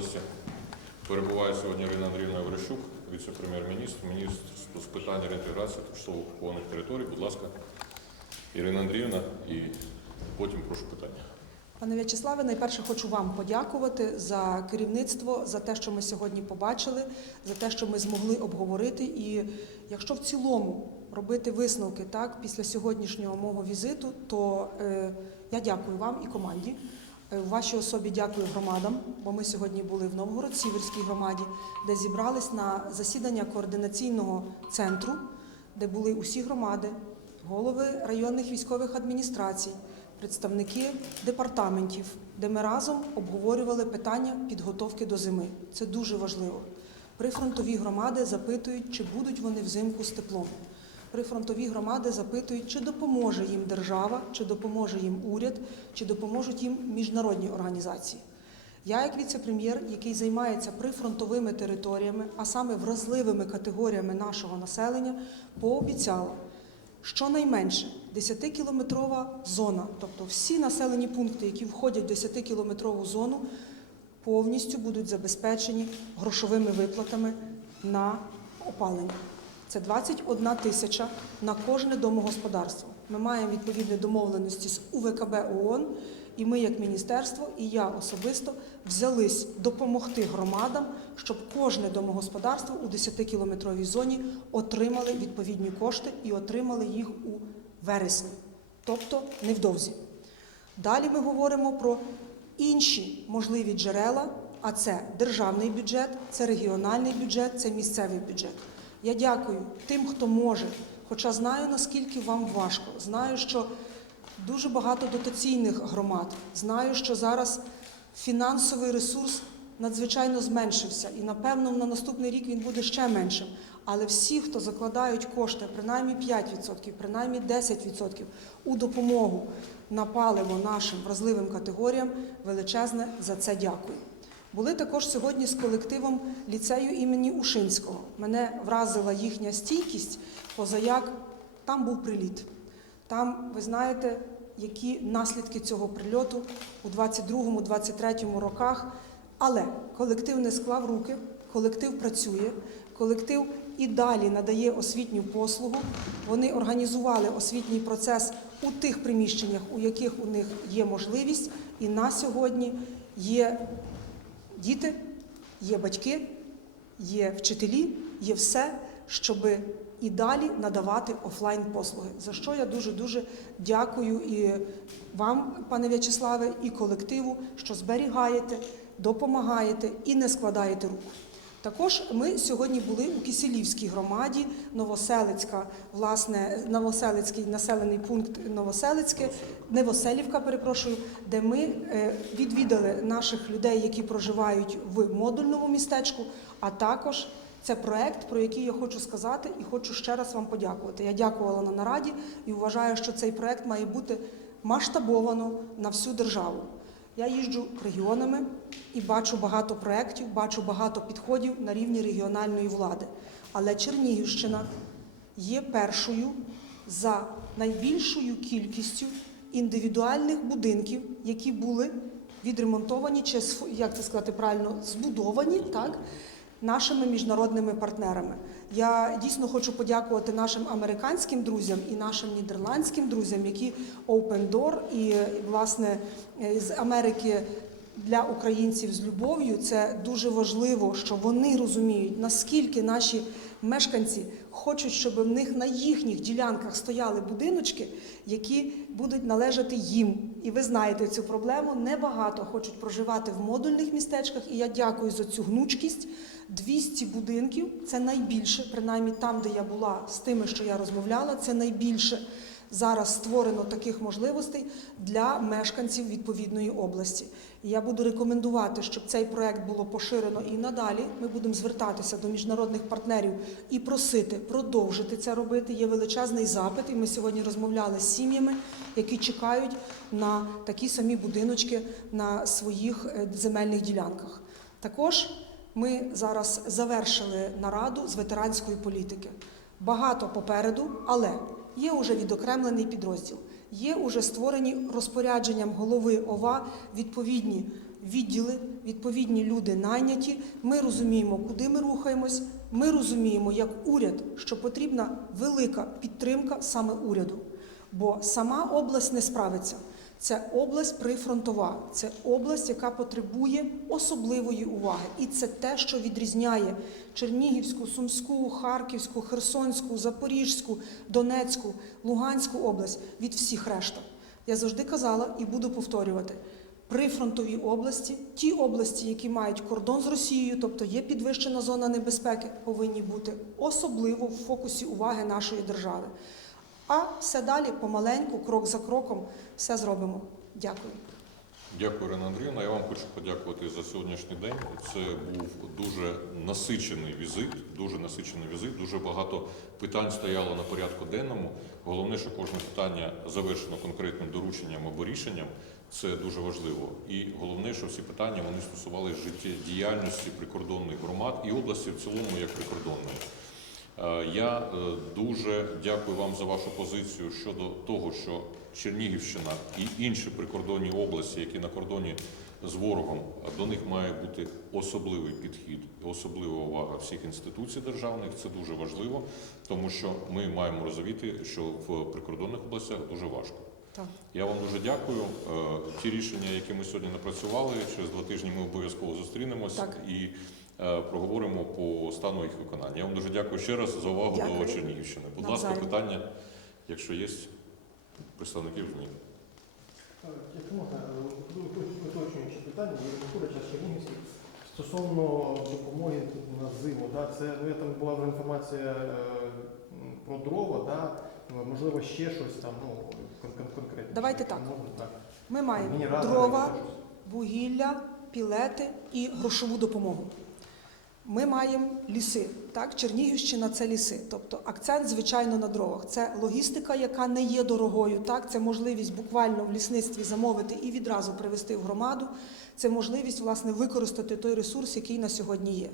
області. Перебуває сьогодні Ірина Андріївна Верещук, віце-прем'єр-міністр, міністр з питань реінтеграції тимчасово окупованих територій. Будь ласка, Ірина Андріївна, і потім прошу питання. Пане В'ячеславе, найперше хочу вам подякувати за керівництво, за те, що ми сьогодні побачили, за те, що ми змогли обговорити. І якщо в цілому робити висновки так після сьогоднішнього мого візиту, то е, я дякую вам і команді. Е, В вашій особі дякую громадам, бо ми сьогодні були в Новгород-Сіверській громаді, де зібрались на засідання координаційного центру, де були усі громади, голови районних військових адміністрацій, представники департаментів, де ми разом обговорювали питання підготовки до зими. Це дуже важливо. Прифронтові громади запитують, чи будуть вони взимку з теплом. Прифронтові громади запитують, чи допоможе їм держава, чи допоможе їм уряд, чи допоможуть їм міжнародні організації. Я, як віце-прем'єр, який займається прифронтовими територіями, а саме вразливими категоріями нашого населення, пообіцяла, щонайменше 10-кілометрова зона, тобто всі населені пункти, які входять в 10-кілометрову зону, повністю будуть забезпечені грошовими виплатами на опалення. Це 21 тисяча на кожне домогосподарство. Ми маємо відповідні домовленості з УВКБ ООН, і ми, як міністерство, і я особисто взялись допомогти громадам, щоб кожне домогосподарство у 10-кілометровій зоні отримали відповідні кошти і отримали їх у вересні, тобто невдовзі. Далі ми говоримо про інші можливі джерела, а це державний бюджет, це регіональний бюджет, це місцевий бюджет. Я дякую тим, хто може, хоча знаю, наскільки вам важко. Знаю, що дуже багато дотаційних громад. Знаю, що зараз фінансовий ресурс надзвичайно зменшився, і напевно на наступний рік він буде ще меншим. Але всі, хто закладають кошти, принаймні 5%, принаймні 10% у допомогу на паливо нашим вразливим категоріям, величезне за це дякую. Були також сьогодні з колективом ліцею імені Ушинського. Мене вразила їхня стійкість, позаяк там був приліт. Там, ви знаєте, які наслідки цього прильоту у 22-23 роках. Але колектив не склав руки, колектив працює, колектив і далі надає освітню послугу. Вони організували освітній процес у тих приміщеннях, у яких у них є можливість, і на сьогодні є діти, є батьки, є вчителі, є все, щоб і далі надавати офлайн послуги. За що я дуже дуже дякую і вам, пане В'ячеславе, і колективу, що зберігаєте, допомагаєте і не складаєте рук. Також ми сьогодні були у Киселівській громаді, Новоселицька, власне, Новоселицький населений пункт Новоселицьке, Невоселівка, перепрошую, де ми е, відвідали наших людей, які проживають в модульному містечку, а також це проект, про який я хочу сказати і хочу ще раз вам подякувати. Я дякувала на нараді і вважаю, що цей проект має бути масштабовано на всю державу. Я їжджу регіонами і бачу багато проєктів, бачу багато підходів на рівні регіональної влади. Але Чернігівщина є першою за найбільшою кількістю індивідуальних будинків, які були відремонтовані чи як це сказати правильно, збудовані так. Нашими міжнародними партнерами я дійсно хочу подякувати нашим американським друзям і нашим нідерландським друзям, які Open Door і власне е, з Америки для українців з любов'ю. Це дуже важливо, що вони розуміють, наскільки наші мешканці хочуть, щоб в них на їхніх ділянках стояли будиночки, які будуть належати їм. І ви знаєте цю проблему. Небагато хочуть проживати в модульних містечках. І я дякую за цю гнучкість. 200 будинків це найбільше, принаймні там, де я була з тими, що я розмовляла, це найбільше зараз створено таких можливостей для мешканців відповідної області. Я буду рекомендувати, щоб цей проект було поширено і надалі. Ми будемо звертатися до міжнародних партнерів і просити продовжити це робити. Є величезний запит, і ми сьогодні розмовляли з сім'ями, які чекають на такі самі будиночки на своїх е, земельних ділянках. Також ми зараз завершили нараду з ветеранської політики. Багато попереду, але є уже відокремлений підрозділ. Є уже створені розпорядженням голови ОВА відповідні відділи, відповідні люди найняті. Ми розуміємо, куди ми рухаємось. Ми розуміємо, як уряд, що потрібна велика підтримка саме уряду. Бо сама область не справиться. Це область прифронтова, це область, яка потребує особливої уваги. І це те, що відрізняє Чернігівську, Сумську, Харківську, Херсонську, Запорізьку, Донецьку, Луганську область від всіх решта. Я завжди казала і буду повторювати. Прифронтові області, ті області, які мають кордон з Росією, тобто є підвищена зона небезпеки, повинні бути особливо в фокусі уваги нашої держави. А все далі помаленьку, крок за кроком, все зробимо. Дякую. Дякую, Ірина Андріївна. Я вам хочу подякувати за сьогоднішній день. Це був дуже насичений візит, дуже насичений візит. Дуже багато питань стояло на порядку денному. Головне, що кожне питання завершено конкретним дорученням або рішенням. Це дуже важливо. І головне, що всі питання вони стосувалися життєдіяльності прикордонних громад і області в цілому як прикордонної. Е, Я е, дуже дякую вам за вашу позицію щодо того, що Чернігівщина і інші прикордонні області, які на кордоні з ворогом, до них має бути особливий підхід, особлива увага всіх інституцій державних. Це дуже важливо, тому що ми маємо розуміти, що в прикордонних областях дуже важко. Так. Я вам дуже дякую. Е, Ті рішення, які ми сьогодні напрацювали, через два тижні ми обов'язково зустрінемось Так. і е, проговоримо по стану їх виконання. Я вам дуже дякую ще раз за увагу Дякую. до Чернігівщини. Будь ласка, Навзаєм. питання, якщо є представників можна, е, уточнюючи питання, Миколаївич, Чернігівський, стосовно допомоги на зиму, да, це, ну, я там була вже інформація е, про дрова, да, можливо, ще щось там, ну, кон- кон- конкретніше. Давайте так. можна, так. Ми маємо Генератори, дрова, щось. вугілля, пілети і грошову допомогу. Ми маємо ліси. Так, Чернігівщина це ліси. Тобто акцент, звичайно, на дровах. Це логістика, яка не є дорогою. Так, це можливість буквально в лісництві замовити і відразу привезти в громаду. Це можливість власне використати той ресурс, який на сьогодні є.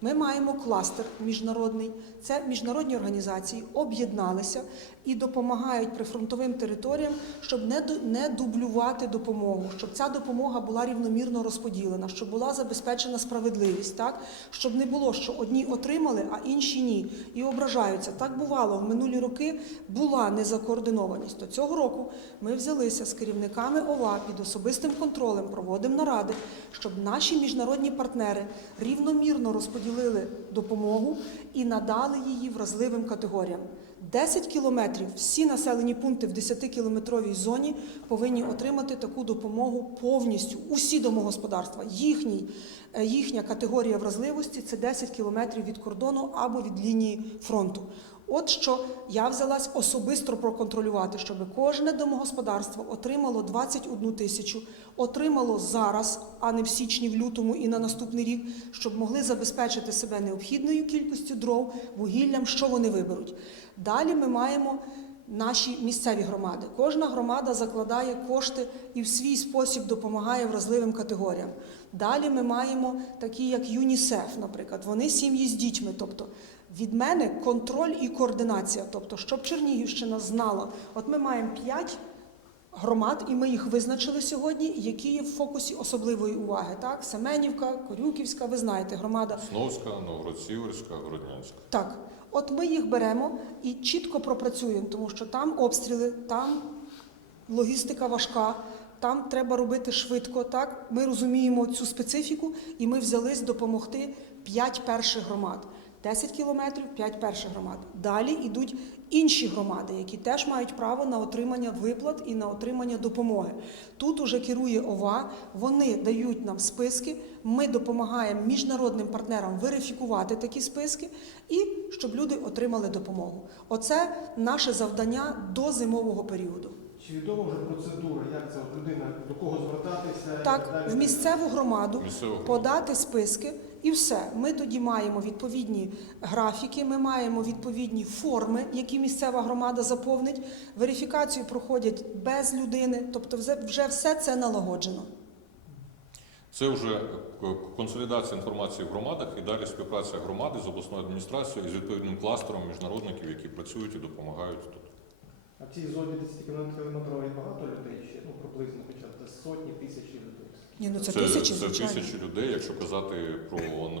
Ми маємо кластер міжнародний. Це міжнародні організації об'єдналися і допомагають прифронтовим територіям, щоб не дублювати допомогу, щоб ця допомога була рівномірно розподілена, щоб була забезпечена справедливість, так щоб не було, що одні отримали, а інші ні, і ображаються. Так бувало в минулі роки. Була незакоординованість. То цього року ми взялися з керівниками ОВА під особистим контролем, проводимо наради, щоб наші міжнародні партнери рівномірно розподілили допомогу і надали її вразливим категоріям. 10 кілометрів всі населені пункти в 10-кілометровій зоні повинні отримати таку допомогу повністю. Усі домогосподарства. Їхній, е, їхня категорія вразливості це 10 кілометрів від кордону або від лінії фронту. От що я взялась особисто проконтролювати, щоб кожне домогосподарство отримало 21 тисячу, отримало зараз, а не в січні, в лютому і на наступний рік, щоб могли забезпечити себе необхідною кількістю дров, вугіллям, що вони виберуть. Далі ми маємо наші місцеві громади. Кожна громада закладає кошти і в свій спосіб допомагає вразливим категоріям. Далі ми маємо такі, як ЮНІСЕФ, наприклад, вони сім'ї з дітьми. Тобто від мене контроль і координація. Тобто, щоб Чернігівщина знала, от ми маємо п'ять громад, і ми їх визначили сьогодні, які є в фокусі особливої уваги. Так, Семенівка, Корюківська, ви знаєте, громада. Сновська, Новгород-Сіверська, Городнянська. Так, от ми їх беремо і чітко пропрацюємо, тому що там обстріли, там логістика важка, там треба робити швидко. Так, ми розуміємо цю специфіку, і ми взялись допомогти 5 перших громад. 10 кілометрів, 5 перших громад. Далі йдуть інші громади, які теж мають право на отримання виплат і на отримання допомоги. Тут уже керує ОВА, вони дають нам списки. Ми допомагаємо міжнародним партнерам верифікувати такі списки і щоб люди отримали допомогу. Оце наше завдання до зимового періоду. Чи відома вже процедура, як це людина, до кого звертатися? Так, в місцеву громаду Місцеву громаду. подати списки і все. Ми тоді маємо відповідні графіки, ми маємо відповідні форми, які місцева громада заповнить. Верифікацію проходять без людини, тобто вже- все це налагоджено. Це вже консолідація інформації в громадах і далі співпраця громади з обласною адміністрацією і з відповідним кластером міжнародників, які працюють і допомагають тут. А в цій зоні 10 кілометровій багато людей ще, ну приблизно хоча б сотні, тисячі людей. Ні, ну це, Це, тисячі, це звичайно. тисячі людей. Якщо казати про,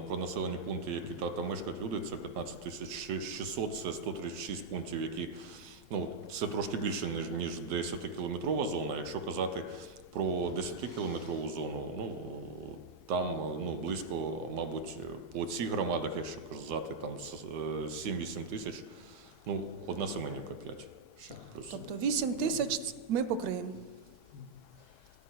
про населені пункти, які та, там мешкають люди, це 15 тисяч 600, це 136 пунктів, які ну це трошки більше ніж ніж 10-кілометрова зона. Якщо казати про 10-кілометрову зону, ну там ну близько, мабуть, по цих громадах, якщо казати там е, 7-8 тисяч, ну одна Семенівка 5. Ще плюс. Тобто 8 тисяч ми покриємо.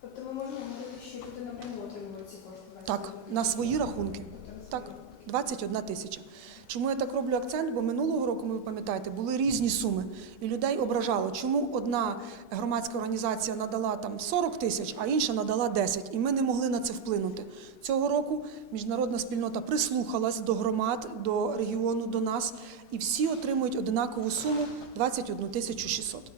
Тобто ми можемо говорити, що люди напряму отримують ці кошти? Так, на свої рахунки. Так, 21 тисяча. Чому я так роблю акцент? Бо минулого року, ви пам'ятаєте, були різні суми, і людей ображало, чому одна громадська організація надала там 40 тисяч, а інша надала 10, і ми не могли на це вплинути. Цього року міжнародна спільнота прислухалась до громад, до регіону, до нас, і всі отримують одинакову суму 21 тисячу 600.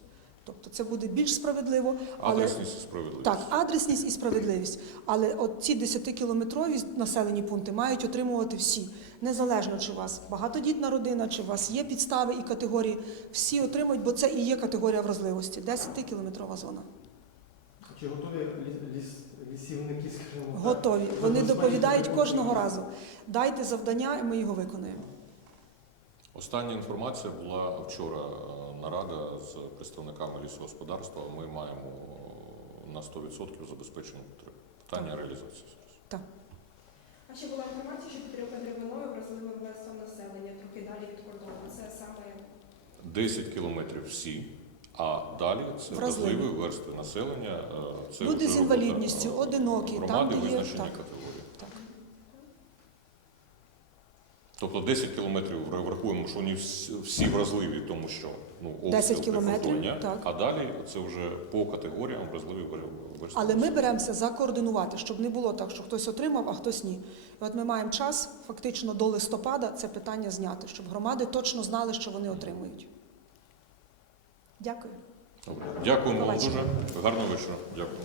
Тобто це буде більш справедливо, але Адресність і справедливість. так, адресність і справедливість. Але от ці 10-кілометрові населені пункти мають отримувати всі, незалежно чи у вас багатодітна родина, чи у вас є підстави і категорії. Всі отримують, бо це і є категорія вразливості. 10-кілометрова зона. Чи готові ліс, ліс, лісівники, скажімо так? Готові. Вони доповідають кожного разу. Дайте завдання, і ми його виконаємо. Остання інформація була вчора е, нарада з представниками лісогосподарства. Ми маємо на 100% забезпечені потреби. Питання реалізації. зараз. А ще була інформація, що підтримка деревиною вразливим верствам населення, трохи далі від кордону. Це саме 10 кілометрів всі, а далі це Вразливі. верстви населення. е, Це Люди з інвалідністю, е, одинокі, там, громади де є, так. Так. Тобто 10 кілометрів врахуємо, що вони всі, вразливі, тому що ну, 10 обстріл, кілометрів, так. а далі це вже по категоріям вразливі вер- верстви. Але ми беремося закоординувати, щоб не було так, що хтось отримав, а хтось ні. І от ми маємо час фактично до листопада це питання зняти, щоб громади точно знали, що вони отримують. Дякую. Добре. Дякуємо вам дуже. Гарного вечора. Дякую.